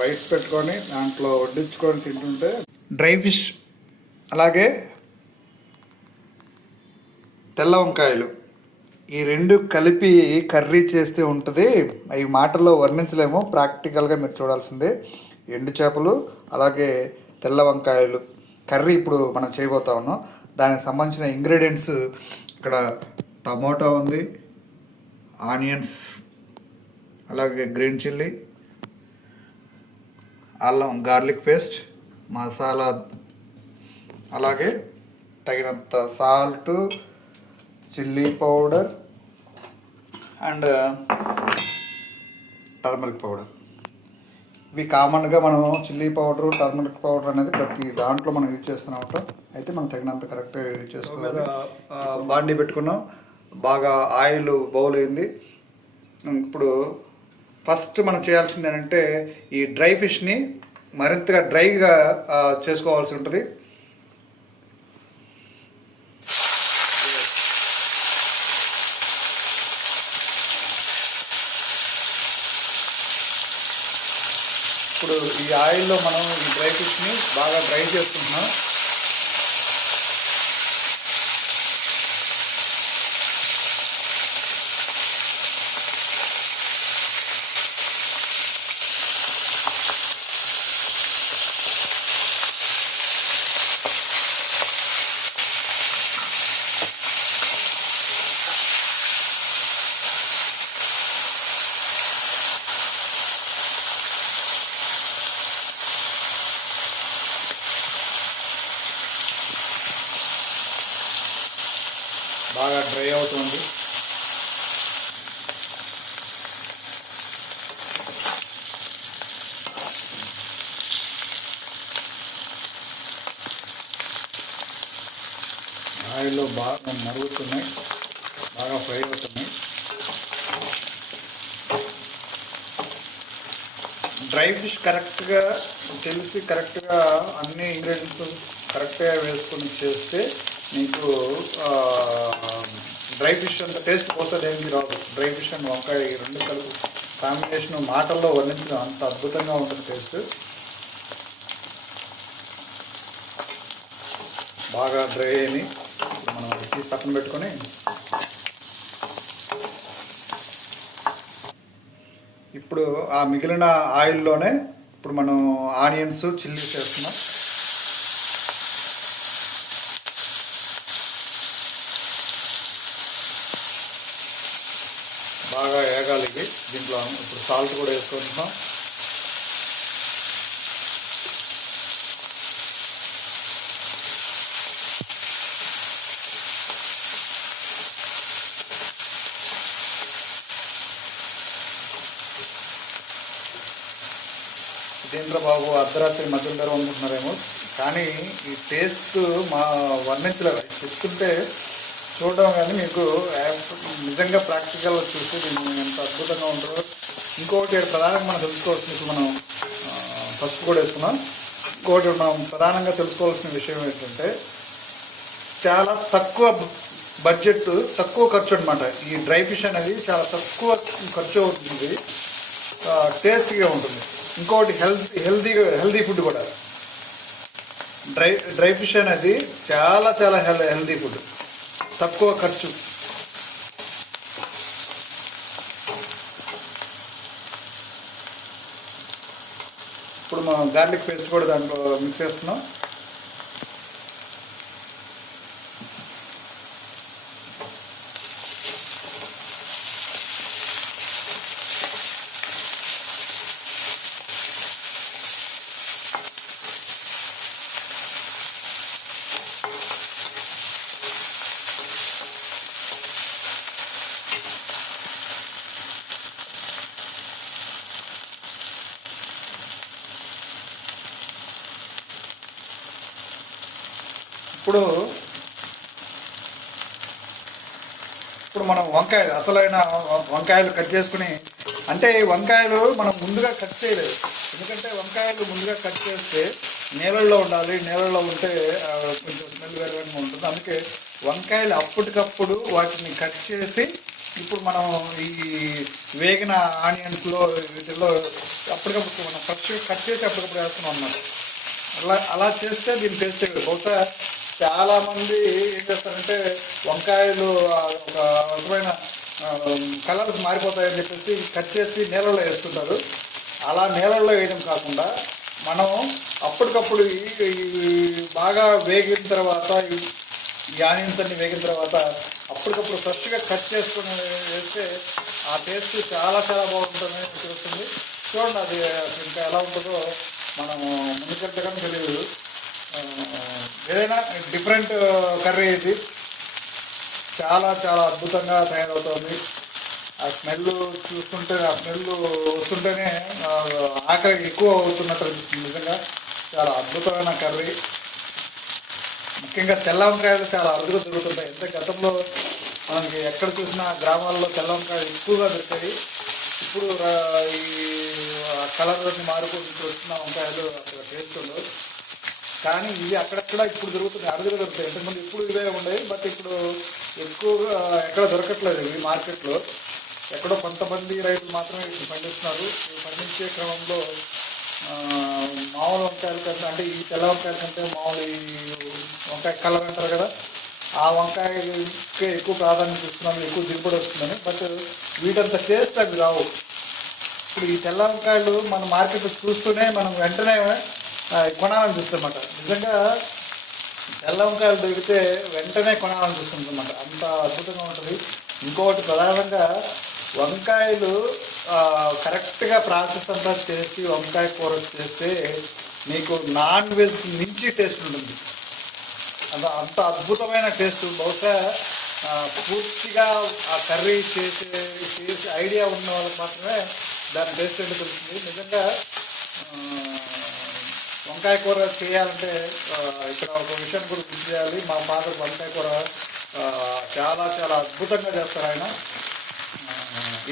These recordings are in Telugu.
రైస్ పెట్టుకొని దాంట్లో వడ్డించుకొని తింటుంటే డ్రై ఫిష్ అలాగే తెల్ల వంకాయలు. ఈ రెండు కలిపి కర్రీ చేస్తే ఉంటుంది. ఈ మాటల్లో వర్ణించలేము. ప్రాక్టికల్గా మీరు చూడాల్సిందే. ఎండు చేపలు అలాగే తెల్ల వంకాయలు. కర్రీ ఇప్పుడు మనం చేయబోతా ఉన్నాం. దానికి సంబంధించిన ఇంగ్రీడియంట్స్ ఇక్కడ టమోటా ఉంది ఆనియన్స్ అలాగే గ్రీన్ చిల్లీ అల్లం గార్లిక్ పేస్ట్ మసాలా అలాగే తగినంత salt chilli powder and turmeric powder. ఇవి కామన్గా మనం చిల్లీ పౌడర్ టర్మరిక్ పౌడర్ అనేది ప్రతి దాంట్లో మనం యూజ్ చేస్తున్నాం అయితే మనం తగినంత కరెక్ట్గా యూజ్ చేసుకోవాలి. బాండీ పెట్టుకున్నాం బాగా ఆయిల్ బౌల్ అయింది. ఇప్పుడు ఫస్ట్ మనం చేయాల్సింది ఏంటంటే ఈ డ్రై ఫిష్ని మరింతగా డ్రైగా చేసుకోవాల్సి ఉంటుంది. ఇప్పుడు ఈ ఆయిల్లో మనం ఈ డ్రై ఫిష్ని బాగా డ్రై చేసుకుంటున్నాం. బాగా డ్రై అవుతుంది. ఆయిల్లో బాగా మరుగుతున్నాయి. బాగా ఫ్రై అవుతున్నాయి. డ్రై ఫిష్ కరెక్ట్గా తెలిసి కరెక్ట్గా అన్ని ఇంగ్రీడియంట్స్ కరెక్ట్గా వేసుకొని చేస్తే మీకు డ్రై ఫిష్ అంత టేస్ట్ పోతుంది ఏమి రాదు. డ్రై ఫిష్ అండ్ వంకాయ ఈ రెండు కలిపి కాంబినేషన్ మాటల్లో వర్ణించడం అంత అద్భుతంగా ఉంటుంది టేస్ట్. బాగా డ్రై అయ్యి మనం తీసి పక్కన పెట్టుకొని ఇప్పుడు ఆ మిగిలిన ఆయిల్లోనే ఇప్పుడు మనం ఆనియన్స్ చిల్లీస్ చేస్తున్నాం బాగా వేగాలి ఇవి దీంట్లో ఇప్పుడు సాల్ట్ కూడా వేసుకుంటున్నాం. దీంట్లో బాబు అర్ధరాత్రి మధ్యలో అనుకుంటున్నారేమో కానీ ఈ టేస్ట్ మా వర్ణించలేదు? చెప్తుంటే చూడడం కానీ మీకు నిజంగా ప్రాక్టికల్ చూస్తే దీన్ని ఎంత అద్భుతంగా ఉంటుందో. ఇంకొకటి ఇక్కడ ప్రధానంగా మనం తెలుసుకోవాల్సిన ఇప్పుడు మనం పసుపు కూడా వేసుకున్నాం ఇంకొకటి మనం ప్రధానంగా తెలుసుకోవాల్సిన విషయం ఏంటంటే చాలా తక్కువ బడ్జెట్ తక్కువ ఖర్చు అనమాట ఈ డ్రై ఫిష్ అనేది చాలా తక్కువ ఖర్చు అవుతుంది. టేస్టీగా ఉంటుంది. ఇంకోటి హెల్తీ హెల్తీగా హెల్తీ ఫుడ్ కూడా. డ్రై డ్రై ఫిష్ అనేది చాలా చాలా హెల్ హెల్తీ ఫుడ్. తక్కువ ఖర్చు. ఇప్పుడు మనం గార్లిక్ పేస్ట్ కూడా దాంట్లో మిక్స్ చేస్తున్నాం. ఇప్పుడు ఇప్పుడు మనం వంకాయలు అసలైన వంకాయలు కట్ చేసుకుని అంటే వంకాయలు మనం ముందుగా కట్ చేయలేదు. ఎందుకంటే వంకాయలు ముందుగా కట్ చేస్తే నీళ్ళల్లో ఉండాలి నీళ్ళల్లో ఉంటే కొంచెం స్మెల్ వేరుగా ఉంటుంది. అందుకే వంకాయలు అప్పటికప్పుడు వాటిని కట్ చేసి ఇప్పుడు మనం ఈ వేగిన ఆనియన్స్లో వీటిలో అప్పటికప్పుడు మనం ఫ్రెష్గా కట్ చేసి అప్పటికప్పుడు వేస్తున్నాం అన్నమాట. అలా అలా చేస్తే దీని టేస్ట్ బహుశా చాలామంది ఏం చేస్తారంటే వంకాయలు ఒక రకమైన కలర్స్ మారిపోతాయని చెప్పేసి కట్ చేసి నీళ్ళలో వేస్తుంటారు. అలా నీళ్ళల్లో వేయడం కాకుండా మనం అప్పటికప్పుడు బాగా వేగిన తర్వాత ఈ- ఆనియన్స్ అన్ని వేగిన తర్వాత అప్పటికప్పుడు ఫ్రెష్గా కట్ చేసుకుని వేస్తే ఆ టేస్ట్ చాలా చాలా బాగుంటుందని తెలుస్తుంది. చూడండి అది ఇంకా ఎలా ఉంటుందో మనం ముందుకెళ్ళగానే తెలియదు. ఏదైనా డిఫరెంట్ కర్రీ ఇది. చాలా చాలా అద్భుతంగా తయారవుతుంది. ఆ స్మెల్ చూస్తుంటే ఆ స్మెల్ వస్తుంటేనే ఆకలి ఎక్కువ అవుతున్నట్టు అనిపిస్తుంది నిజంగా. చాలా అద్భుతమైన కర్రీ. ముఖ్యంగా తెల్ల వంకాయలు చాలా అరుదుగా దొరుకుతుంటాయి. ఎంత గతంలో మనకి ఎక్కడ చూసినా గ్రామాల్లో తెల్ల వంకాయలు ఎక్కువగా దొరికాయి ఇప్పుడు ఈ కలర్ మారుకుంటూ వస్తున్న వంకాయలు అక్కడ టేస్ట్ ఉండవు. కానీ ఇవి అక్కడక్కడ ఇప్పుడు దొరుకుతుంది అరుదుగా దొరుకుతాయి. ఇంతకుముందు ఇప్పుడు ఇవే ఉండేవి బట్ ఇప్పుడు ఎక్కువగా ఎక్కడ దొరకట్లేదు ఇవి మార్కెట్లో. ఎక్కడో కొంతమంది రైతులు మాత్రమే వీటిని పండిస్తున్నారు. ఇవి పండించే క్రమంలో మామూలు వంకాయల కంటే అంటే ఈ తెల్ల వంకాయల కంటే మామూలు ఈ వంకాయ కలర్ అంటారు కదా ఆ వంకాయకే ఎక్కువ ప్రాధాన్యత ఇస్తున్నాము ఎక్కువ దిగుబడి వస్తుందని. బట్ వీటంత టేస్ట్ అవి రావు. ఇప్పుడు ఈ తెల్ల వంకాయలు మన మార్కెట్లో చూస్తూనే మనం వెంటనే కొనాలనిపిస్తుంది అన్నమాట నిజంగా తెల్ల వంకాయలు దొరికితే వెంటనే కొనాలనిపిస్తుంది అనమాట అంత అద్భుతంగా ఉంటుంది. ఇంకొకటి ప్రధానంగా వంకాయలు కరెక్ట్గా ప్రాసెస్ అంతా చేసి వంకాయ కూర చేస్తే మీకు నాన్ వెజ్ మించి టేస్ట్ ఉంటుంది. అంత అంత అద్భుతమైన టేస్ట్. బహుశా పూర్తిగా ఆ కర్రీ చేసే చేసే ఐడియా ఉన్న వాళ్ళకి మాత్రమే దాని టేస్ట్ ఏంటో తెలుస్తుంది. నిజంగా వంకాయ కూర చేయాలంటే ఇక్కడ ఒక విషయం కూడా గుర్తు చేయాలి. మా ఫాదర్ వంకాయ కూర చాలా చాలా అద్భుతంగా చేస్తారు ఆయన.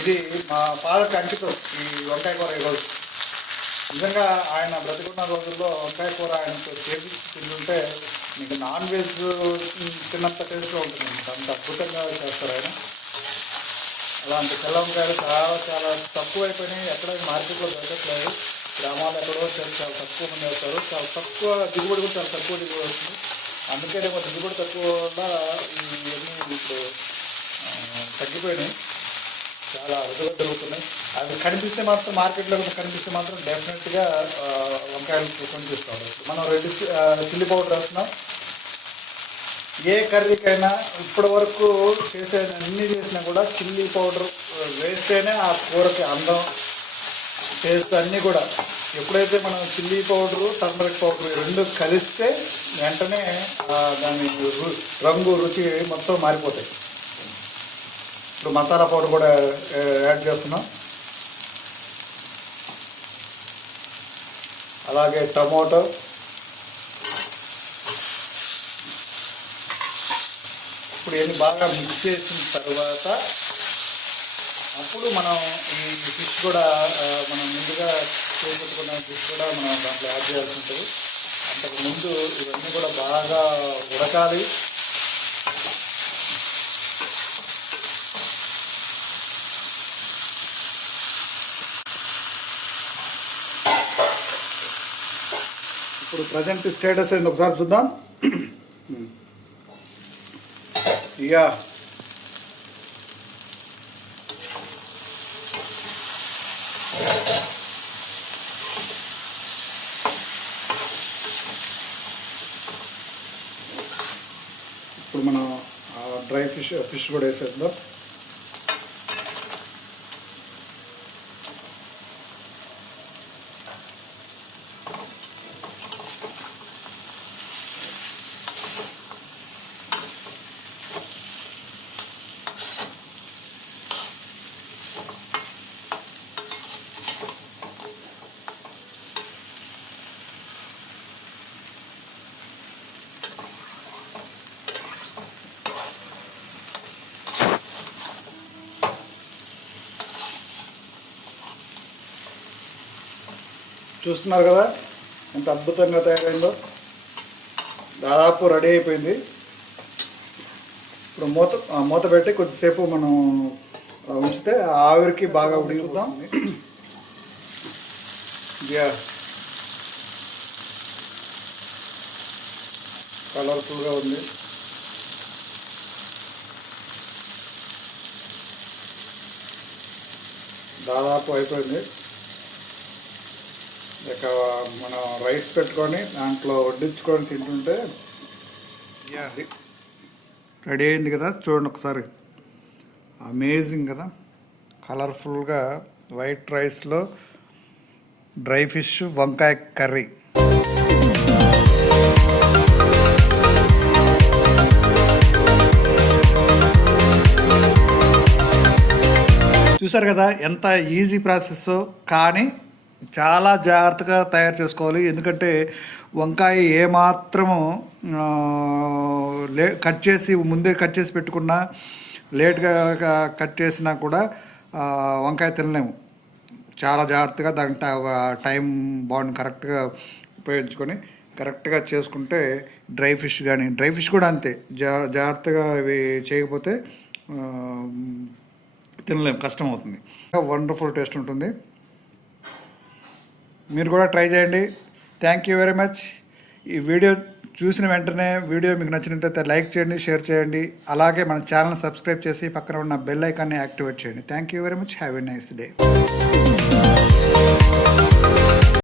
ఇది మా ఫాదర్కి అంకితం ఈ వంకాయ కూర ఈరోజు. నిజంగా ఆయన బ్రతికున్న రోజుల్లో వంకాయ కూర ఆయనతో చేసి తింటుంటే మీకు నాన్ వెజ్ తిన్నంత టేస్ట్లో ఉంటుంది. అంత అద్భుతంగా చేస్తారు ఆయన. అలాంటి తెల్ల వంకాయలు చాలా చాలా తక్కువ అయిపోయినాయి ఎక్కడ మార్కెట్లో దొరకట్లేదు. గ్రామాలు ఎక్కడో చాలా చాలా తక్కువ మంది వేస్తారు. చాలా తక్కువ దిగుబడి కూడా చాలా తక్కువ దిగుబడి వస్తుంది. అందుకేనేమో దిగుబడి తక్కువ వల్ల ఇవన్నీ ఇప్పుడు తగ్గిపోయినాయి. చాలా అరుదుగా జరుగుతున్నాయి. అవి కనిపిస్తే మాత్రం మార్కెట్లో కూడా కనిపిస్తే మాత్రం డెఫినెట్గా వంకాయలు కొని తీసుకోవాలి. మనం రెడ్ చిల్లీ పౌడర్ వేస్తున్నాం. ఏ కర్రీకైనా ఇప్పటి వరకు చేసే అన్ని చేసినా కూడా చిల్లీ పౌడర్ వేస్తేనే ఆ కూరకి అందం టేస్ట్ అన్నీ కూడా ఎప్పుడైతే మనం చిల్లీ పౌడరు టర్మరిక్ పౌడర్ రెండు కలిస్తే వెంటనే దాని రంగు రుచి మొత్తం మారిపోతాయి. ఇప్పుడు మసాలా పౌడర్ కూడా యాడ్ చేస్తున్నాం. అలాగే టమోటో. ఇప్పుడు ఇవన్నీ బాగా మిక్స్ చేసిన తర్వాత అప్పుడు మనం ఈ ఫిష్ కూడా మనం ముందుగా చేపెట్టుకున్న కూడా మనం దాంట్లో యాడ్ చేయాల్సి ఉంటుంది. అంతకు ముందు ఇవన్నీ కూడా బాగా ఉడకాలి. ఇప్పుడు ప్రజెంట్ స్టేటస్ ఏంది ఒకసారి చూద్దాం. ఇక ఇప్పుడు మనం డ్రై ఫిష్ ఫిష్ కూడా వేసేద్దాం. చూస్తున్నారు కదా ఎంత అద్భుతంగా తయారైందో. దాదాపు రెడీ అయిపోయింది. ఇప్పుడు మూత మూత పెట్టి కొద్దిసేపు మనం ఉంచితే ఆవిరికి బాగా ఉడికిపోతుంది యా. కలర్ఫుల్గా ఉంది. దాదాపు అయిపోయింది. ఇక మనం రైస్ పెట్టుకొని దాంట్లో వడ్డించుకొని తింటుంటే రెడీ అయింది కదా చూడండి ఒకసారి. అమేజింగ్ కదా. కలర్ఫుల్గా వైట్ రైస్లో డ్రై ఫిష్ వంకాయ కర్రీ. చూసారు కదా ఎంత ఈజీ ప్రాసెస్ కానీ చాలా జాగ్రత్తగా తయారు చేసుకోవాలి. ఎందుకంటే వంకాయ ఏమాత్రము లే కట్ చేసి ముందే కట్ చేసి పెట్టుకున్నా లేట్గా కట్ చేసినా కూడా వంకాయ తినలేము. చాలా జాగ్రత్తగా దాని టైం బాండ్ కరెక్ట్గా ఉపయోగించుకొని కరెక్ట్గా చేసుకుంటే డ్రై ఫిష్ కానీ డ్రై ఫిష్ కూడా అంతే. జా జాగ్రత్తగా ఇవి చేయకపోతే తినలేము కష్టం అవుతుంది. వండర్ఫుల్ టేస్ట్ ఉంటుంది. మీరు కూడా ట్రై చేయండి. థ్యాంక్ యూ వెరీ మచ్ ఈ వీడియో చూసిన వెంటనే వీడియో మీకు నచ్చినట్లయితే లైక్ చేయండి షేర్ చేయండి. అలాగే మన ఛానల్ సబ్స్క్రైబ్ చేసి పక్కన ఉన్న బెల్ ఐకాన్ని యాక్టివేట్ చేయండి. Thank you very much have a nice day